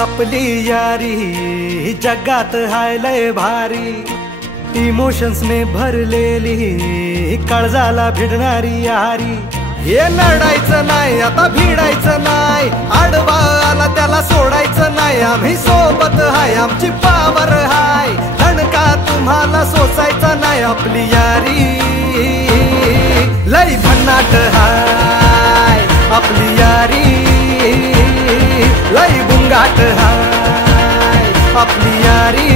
आपली यारी जगात हाय लय भारी, इमोशन्स ने भरलेली काळजाला भिडणारी यारी। हे लढायचं नाही आता भिडायचं नाही, आडवा आला त्याला सोडायचं नाही। आम्ही सोबत हाय आमची पावर हाय, दणका तुम्हाला सोसायचा नाही। आपली यारी लय भन्नाट हाय, आपली यारी लय बुंगाट हाय, आपली यारी